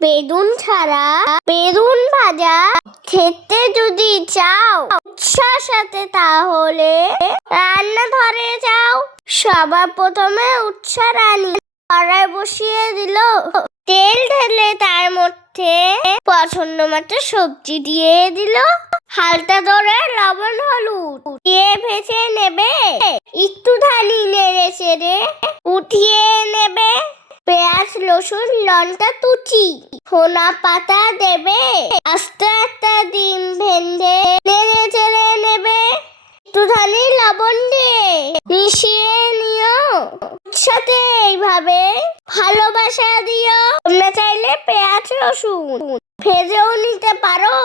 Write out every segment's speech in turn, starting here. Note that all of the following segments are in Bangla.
বেগুন ছাড়া বেগুন ভাজা খেতে যদি চাও উৎসার সাথে, তাহলে রান্নাঘরে যাও। সবার প্রথমে উৎসা রানী কড়াই বসিয়ে দিল, তেল ঢেলে তার মধ্যে পছন্দ মতো সবজি দিয়ে দিল, হালকা করে লবণ হলুদ দিয়ে ভেজে নেবে। একটুখানি নেড়ে চেড়ে উঠিয়ে নেবে। পেঁয়াজ রসুন লঙ্কা কুচি ধনা পাতা দেবে। আস্তে আস্তে ডিম ভেঙে নেড়ে চেড়ে নেবে। একটুখানি লবণ দিয়ে মিশিয়ে নিও। সাথে এইভাবে ভালোবাসা দিও। তোমরা চাইলে পেঁয়াজ রসুন ভেজেও নিতে পারো।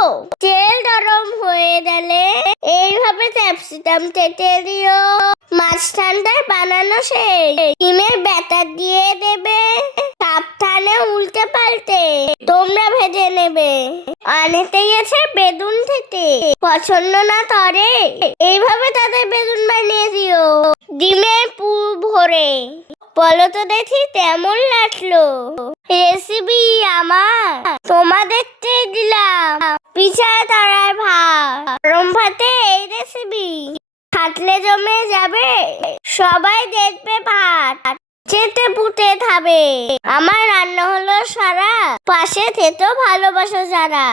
তেল গরম হয়ে গেলে এইভাবে ক্যাপসিকাম কেটে দিও। মাঝখানটায় বানানো শেষ। ডিমের ব্যাটার দিয়ে দেবে। সাবধানে উল্টে পাল্টে তোমরা ভেজে নেবে। অনেকেই আছে বেগুন খেতে পছন্দ না করে, এইভাবে তাদের বেগুন বানিয়ে দিও ডিমের পুর ভরে। বলো তো দেখি কেমন লাগলো রেসিপি আমার? তোমাদেরকে দিলাম পিঠা তারার ভাত, গরম ভাতে এই রেসিপি থাকলে জমে যাবে। সবাই দেখবে ভাত চেটে পুটে খাবে। আমার রান্না হলো সারা, পাশে থেকেও ভালোবাসো যারা।